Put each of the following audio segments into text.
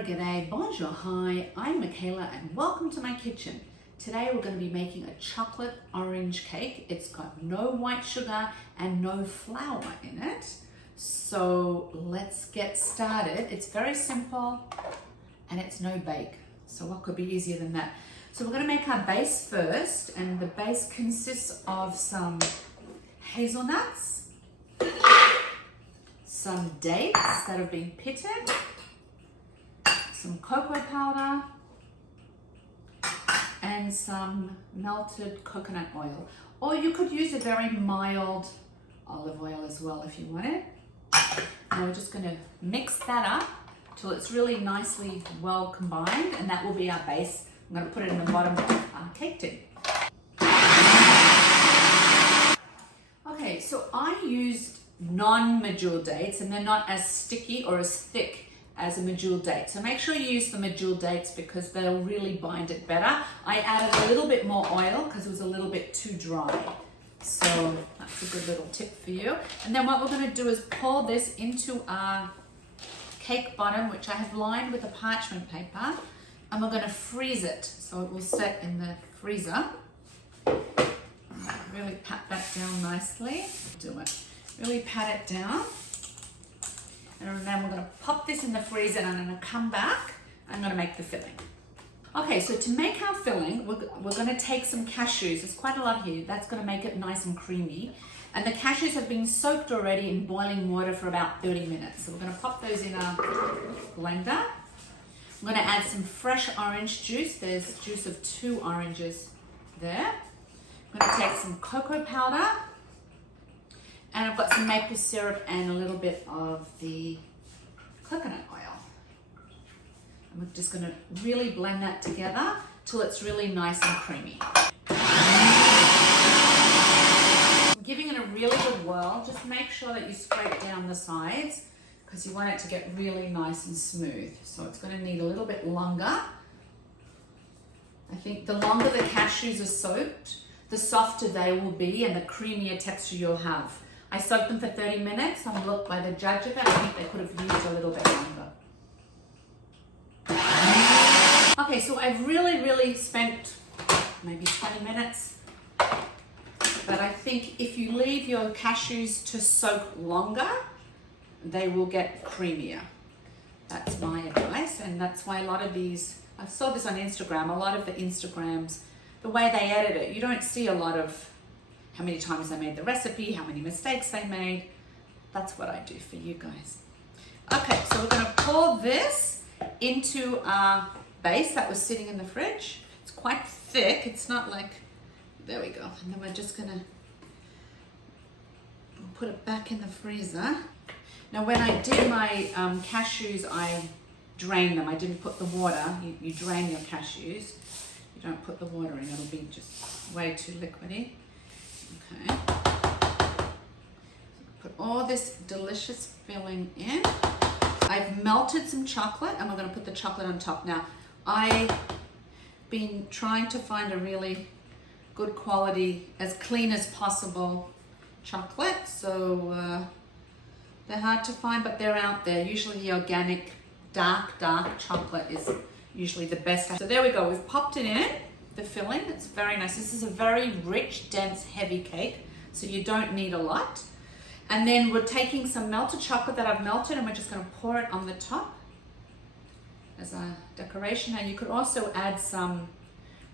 Hello, g'day, bonjour, hi, I'm Michaela and welcome to my kitchen. Today we're going to be making a chocolate orange cake. It's got no white sugar and no flour in it. So let's get started. It's very simple and it's no bake. So what could be easier than that? So we're going to make our base first, and the base consists of some hazelnuts, some dates that have been pitted, some cocoa powder, and some melted coconut oil. Or you could use a very mild olive oil as well if you wanted. Now we're just going to mix that up till it's really nicely well combined, and that will be our base. I'm going to put it in the bottom of our cake tin. Okay, so I used non-Medjool dates, and they're not as sticky or as thick as a Medjool date. So make sure you use the Medjool dates because they'll really bind it better. I added a little bit more oil because it was a little bit too dry. So that's a good little tip for you. And then what we're going to do is pour this into our cake bottom, which I have lined with a parchment paper, and we're going to freeze it so it will set in the freezer. Really pat that down nicely. Do it. Really pat it down. And then we're going to pop this in the freezer, and I'm going to come back. I'm going to make the filling. Okay, so to make our filling, we're going to take some cashews. There's quite a lot here. That's going to make it nice and creamy. And the cashews have been soaked already in boiling water for about 30 minutes. So we're going to pop those in our blender. I'm going to add some fresh orange juice. There's juice of 2 oranges there. I'm going to take some cocoa powder. And I've got some maple syrup and a little bit of the coconut oil. And we're just going to really blend that together till it's really nice and creamy. Giving it a really good whirl. Just make sure that you scrape down the sides because you want it to get really nice and smooth. So it's going to need a little bit longer. I think the longer the cashews are soaked, the softer they will be and the creamier texture you'll have. I soaked them for 30 minutes, and look, by the judge of it, I think they could have used a little bit longer. Okay, so I've really spent maybe 20 minutes, but I think if you leave your cashews to soak longer, they will get creamier. That's my advice, and that's why a lot of these, I saw this on Instagram, a lot of the Instagrams, the way they edit it, you don't see a lot of how many times they made the recipe, how many mistakes they made. That's what I do for you guys. Okay, so we're going to pour this into our base that was sitting in the fridge. It's quite thick. It's not like, there we go. And then we're just going to put it back in the freezer. Now, when I did my cashews, I drained them. I didn't put the water. You drain your cashews. You don't put the water in. It'll be just way too liquidy. Okay, put all this delicious filling in. I've melted some chocolate, and we're going to put the chocolate on top. Now, I've been trying to find a really good quality, as clean as possible chocolate. So they're hard to find, but they're out there. Usually the organic dark chocolate is usually the best. So there we go. We've popped it in. The filling, it's very nice. This is a very rich, dense, heavy cake, so you don't need a lot. And then we're taking some melted chocolate that I've melted, and we're just going to pour it on the top as a decoration. And you could also add some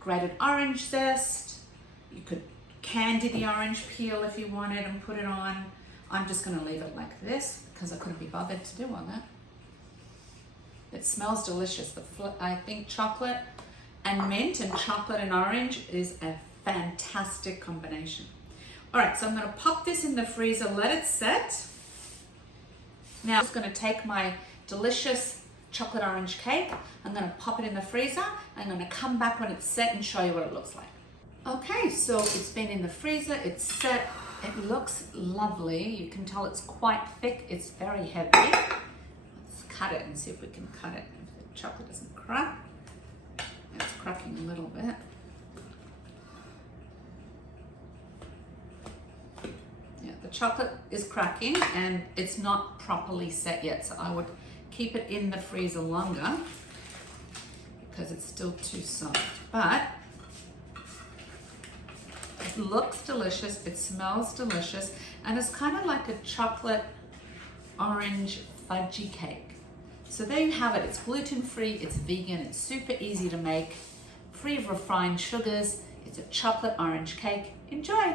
grated orange zest. You could candy the orange peel if you wanted and put it on. I'm just going to leave it like this because I couldn't be bothered to do all that. It smells delicious. I think chocolate and mint and chocolate and orange is a fantastic combination. All right, so I'm going to pop this in the freezer, let it set. Now I'm just going to take my delicious chocolate orange cake. I'm going to pop it in the freezer. I'm going to come back when it's set and show you what it looks like. Okay, so it's been in the freezer, it's set. It looks lovely. You can tell it's quite thick. It's very heavy. Let's cut it and see if we can cut it if the chocolate doesn't crack. It's cracking a little bit. Yeah, the chocolate is cracking and it's not properly set yet, so I would keep it in the freezer longer because it's still too soft. But it looks delicious, it smells delicious, and it's kind of like a chocolate orange fudgy cake. So there you have it. It's gluten-free, it's vegan, it's super easy to make, free of refined sugars. It's a chocolate orange cake. Enjoy!